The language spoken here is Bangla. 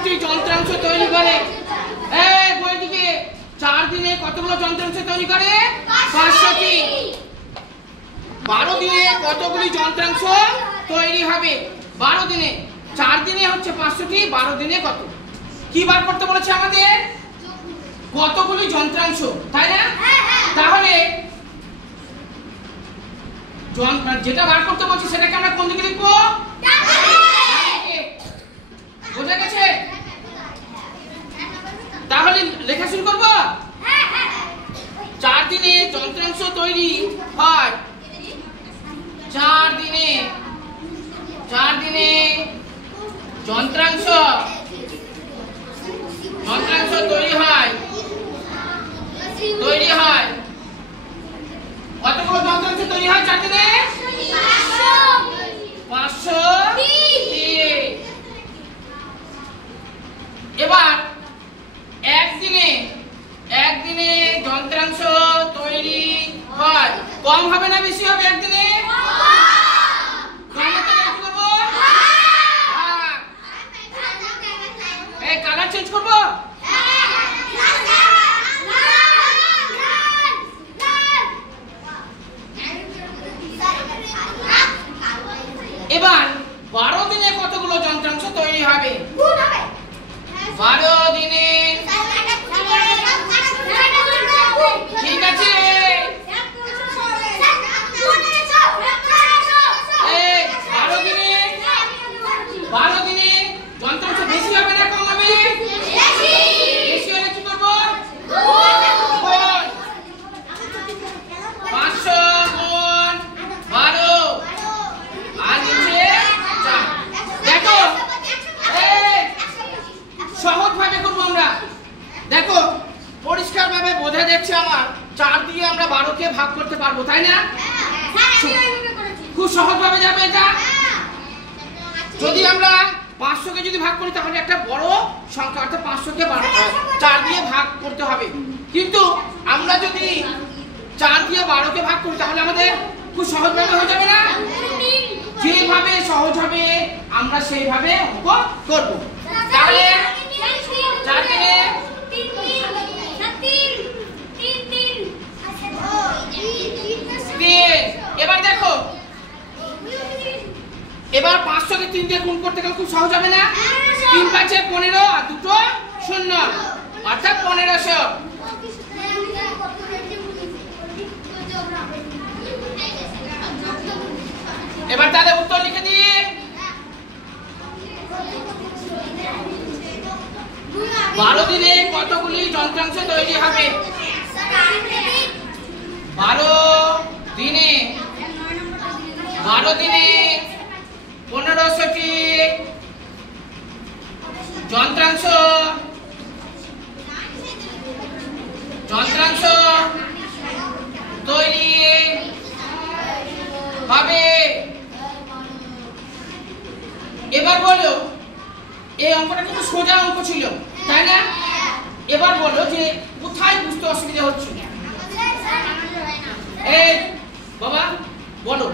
500টি যন্ত্রাংশ তৈরি করে। এই বইটিকে 4 দিনে কতগুলো যন্ত্রাংশ তৈরি করে? 500টি। 12 দিনে কতগুলি যন্ত্রাংশ তৈরি হবে? 12 দিনে। 4 দিনে হচ্ছে 500টি, 12 দিনে কত? কি বার করতে বলেছে আমাদের? কতগুলি যন্ত্রাংশ, তাই না? তাহলে যেটা বার করতে বলছি সেটাকে আমরা কোন দিকে লিখবো? বোঝা গেছে? তাহলে লেখা শুরু করবো। 4 দিনে যন্ত্রাংশ তৈরি হয়। 4 দিনে যন্ত্রাংশ তৈরি হয়। কতগুলো যন্ত্রাংশ তৈরি হয় 4 দিনে? 500। এবার একদিনে যন্ত্রাংশ তৈরি হয়। কম হবে না বেশি হবে একদিনে? কালার চেঞ্জ করবো। এবার 12 দিনে কতগুলো যন্ত্রাংশ তৈরি হবে? 12 দিনে। ঠিক আছে, 12 দিনে যন্ত্রাংশ বেশি হবে না কম হবে? বেশি হলে কি করবো? 500 গুণ 12 আর নিচে 4। দেখো সহজ ভাবে করবো আমরা। দেখো পরিষ্কার ভাবে বোঝা যাচ্ছে আমার। 4 দিয়ে আমরা 12 কে ভাগ করতে পারবো, তাই না? খুব সহজ ভাবে যাবে এটা। যদি আমরা 500 কে যদি ভাগ করি তাহলে একটা বড় সংখ্যা, অর্থাৎ 500 কে 4 দিয়ে ভাগ করতে হবে। কিন্তু আমরা যদি 4 দিয়ে 12 কে ভাগ করি তাহলে আমাদের খুব সহজ ভাবে হয়ে যাবে না? যেভাবে সহজ হবে আমরা সেইভাবে অঙ্ক করব। তাহলে 4 দিনে এবার দেখো, এবার 500 কে 3 দিয়ে গুণ করতে গেলে খুব সহজ হবে না? 3 5 15 আর 2 0 অর্থাৎ 1500। এবার তাহলে উত্তর লিখে দিই। 12 দিনে কতগুলি যন্ত্রাংশ তৈরি হবে? 12 দিনে 1500টি যন্ত্রাংশ তৈরি হবে। এবার বলো, এই অঙ্কটা কিন্তু সোজা অঙ্ক ছিল, তাই না? এবার বলো যে কোথায় বুঝতে অসুবিধা হচ্ছে? এই বাবা বলো।